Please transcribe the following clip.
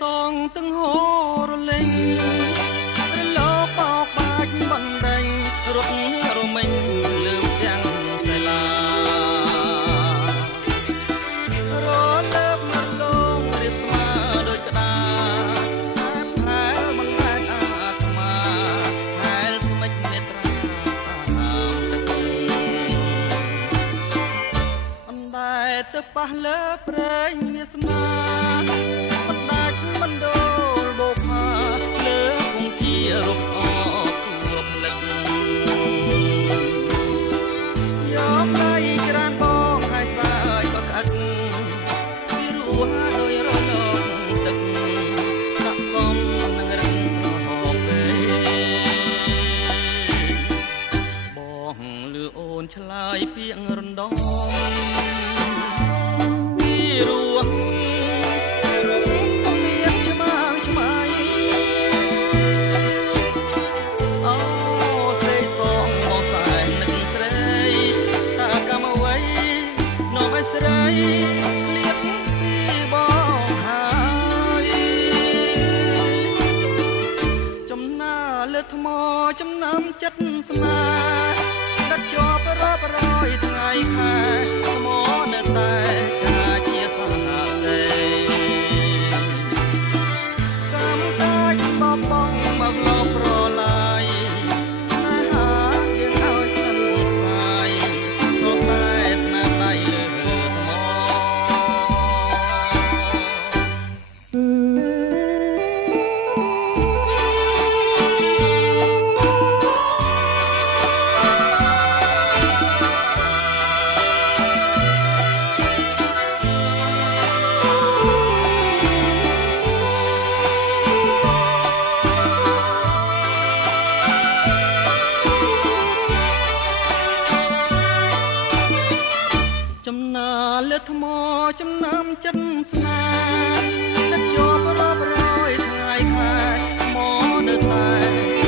សងទាំងហូរលេងរលោកបោកបាច់បណ្ដេញរត់រមិញលើទាំងសាលារលើបមកលងរៀបស្មាដូចក្តារថែលបង្កើតអាត្មាថែលស្មិចនេត្រាតាមទឹកអណ្ដែតទៅប៉ះលើព្រែងវាស្មាបណ្ដាច់បណ្ដូលបោកផាលើគង់ជារំអករំលឹកយកដៃច្រានបងហើយស្រាយក៏ក្អិតពីរោះដោយរលកទឹកស័កសមនឹងរឹងហោពេបងលឺអូនឆ្លើយពាក្យរំដងពីរោះថ្មចំណាំចិត្តស្នេហ៍ដឹកជាប់រាប់រយថ្ងៃខែថ្មនៅតែចាជាសាទេកម្មកាច់បបងមកលោប្រឡាយស្នេហាយើងឲ្យសិនស្រាយសូតែស្នាដៃលើថ្មចំណាលើថ្មចំណាំចិត្តស្នេហ៍ដឹកជាប់រាប់រយថ្ងៃខែថ្មនៅតែ